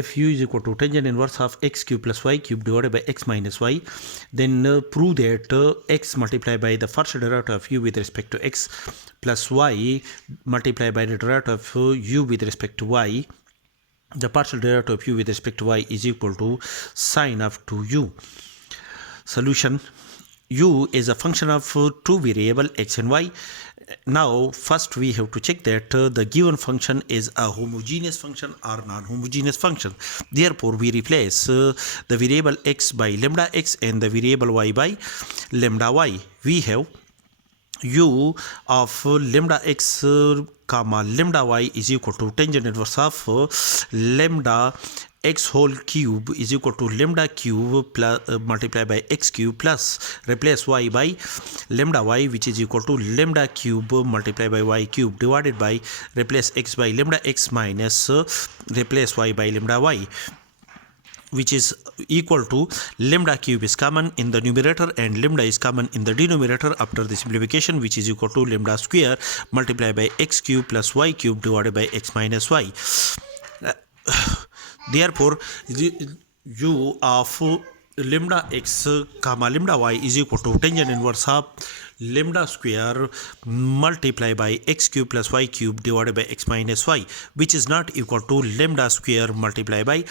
if u is equal to tangent inverse of x cube plus y cube divided by x minus y, then prove that x multiplied by the partial derivative of u with respect to x plus y multiplied by the derivative of u with respect to y, the partial derivative of u with respect to y is equal to sine of 2u. Solution: u is a function of two variable x and y. Now first we have to check that the given function is a homogeneous function or non-homogeneous function. Therefore we replace the variable x by lambda x and the variable y by lambda y. We have u of lambda x comma lambda y is equal to tangent inverse of lambda x whole cube is equal to lambda cube plus multiplied by x cube plus replace y by lambda y, which is equal to lambda cube multiplied by y cube divided by replace x by lambda x minus replace y by lambda y, which is equal to lambda cube is common in the numerator and lambda is common in the denominator after the simplification, which is equal to lambda square multiplied by x cube plus y cube divided by x minus y. Therefore u of lambda x comma lambda y is equal to tangent inverse of lambda square multiplied by x cube plus y cube divided by x minus y, which is not equal to lambda square multiplied by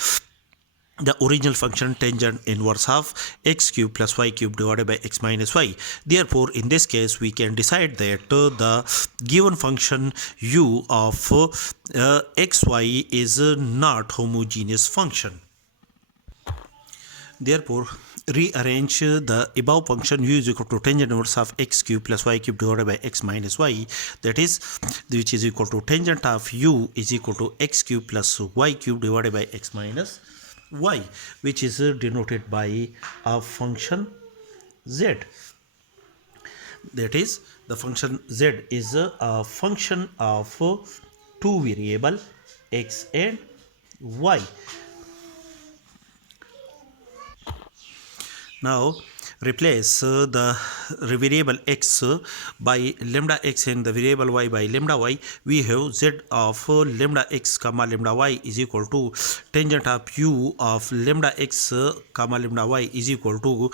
the original function tangent inverse of x cube plus y cube divided by x minus y. Therefore in this case we can decide that the given function u of xy is not homogeneous function. Therefore rearrange the above function u is equal to tangent inverse of x cube plus y cube divided by x minus y, that is, which is equal to tangent of u is equal to x cube plus y cube divided by x minus y, which is denoted by a function z. That is, the function z is a function of two variable x and y. Now replace the variable x by lambda x and the variable y by lambda y. We have z of lambda x comma lambda y is equal to tangent of u of lambda x comma lambda y is equal to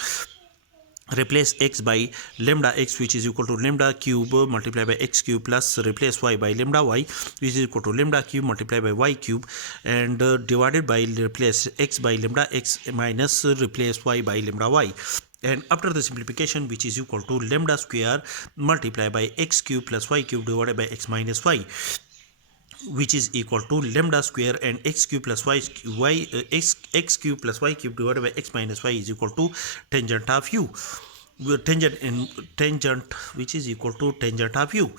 replace x by lambda x, which is equal to lambda cube multiplied by x cube plus replace y by lambda y, which is equal to lambda cube multiplied by y cube and divided by replace x by lambda x minus replace y by lambda y. And after the simplification, which is equal to lambda square multiplied by x cube plus y cube divided by x minus y, which is equal to lambda square and x cube plus x cube plus y cube divided by x minus y is equal to tangent of u, tangent which is equal to tangent of u.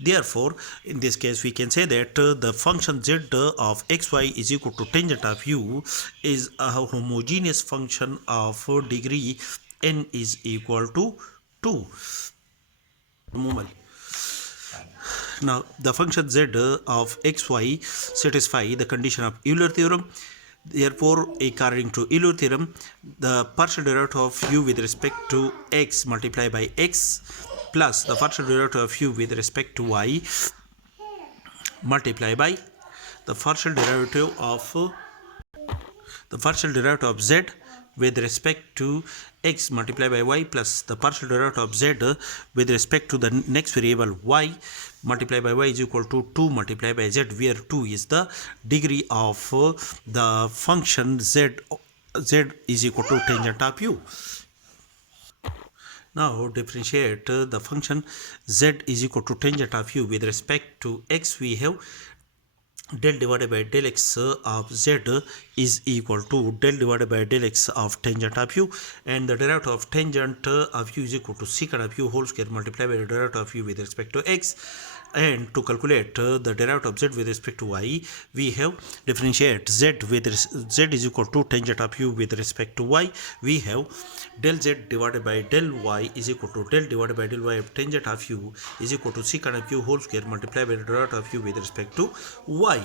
Therefore in this case we can say that the function z of xy is equal to tangent of u is a homogeneous function of degree n is equal to 2. Now the function z of xy satisfy the condition of Euler theorem. Therefore according to Euler theorem, the partial derivative of u with respect to x multiplied by x plus the partial derivative of u with respect to y multiplied by the partial derivative of z with respect to x multiplied by y plus the partial derivative of z with respect to the next variable y multiplied by y is equal to 2 multiplied by z, where 2 is the degree of the function z is equal to tangent of u. Now differentiate the function z is equal to tangent of u with respect to x. We have del divided by del x of z is equal to del divided by del x of tangent of u, and the derivative of tangent of u is equal to secant of u whole square multiplied by the derivative of u with respect to x. And to calculate the derivative of z with respect to y, we have differentiate z is equal to tangent of u with respect to y. We have del z divided by del y is equal to del divided by del y of tangent of u is equal to secant of u whole square multiplied by the derivative of u with respect to y.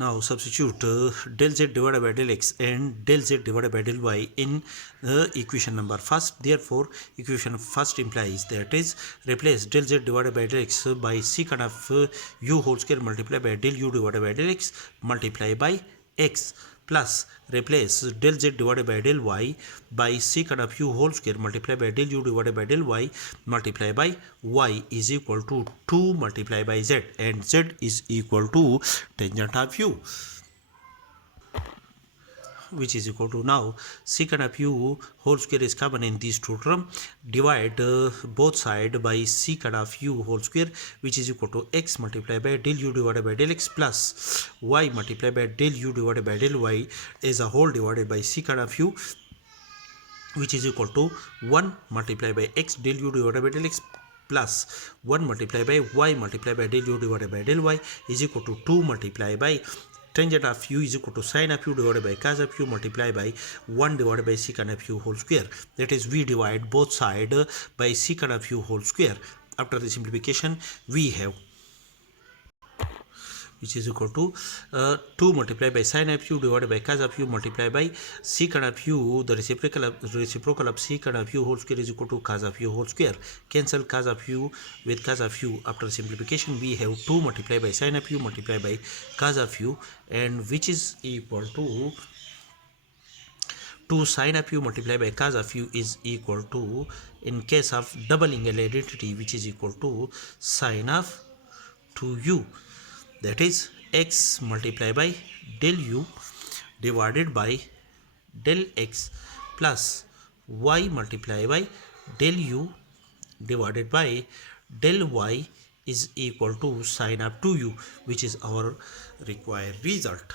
Now substitute del z divided by del x and del z divided by del y in the equation number first. Therefore, equation first implies that is replace del z divided by del x by secant of u whole square multiplied by del u divided by del x multiplied by x, plus replace del z divided by del y by secant of u whole square multiplied by del u divided by del y multiplied by y is equal to 2 multiplied by z, and z is equal to tangent of u, which is equal to, now secant of u whole square is common in these two terms. Divide both sides by secant of u whole square, which is equal to x multiplied by del u divided by del x plus y multiplied by del u divided by del y as a whole divided by secant of u, which is equal to 1 multiplied by x del u divided by del x plus 1 multiplied by y multiplied by del u divided by del y is equal to 2 multiplied by tangent of u is equal to sine of u divided by cos of u multiplied by 1 divided by secant of u whole square. That is, we divide both sides by secant of u whole square. After the simplification, we have, which is equal to 2 multiplied by sine of u divided by cos of u multiplied by secant of u, the reciprocal of secant of u whole square is equal to cos of u whole square. Cancel cos of u with cos of u. After simplification, we have 2 multiplied by sine of u multiplied by cos of u, and which is equal to 2 sine of u multiplied by cos of u is equal to, in case of doubling an identity, which is equal to sine of 2u, that is x multiplied by del u divided by del x plus y multiplied by del u divided by del y is equal to sine of 2u, which is our required result.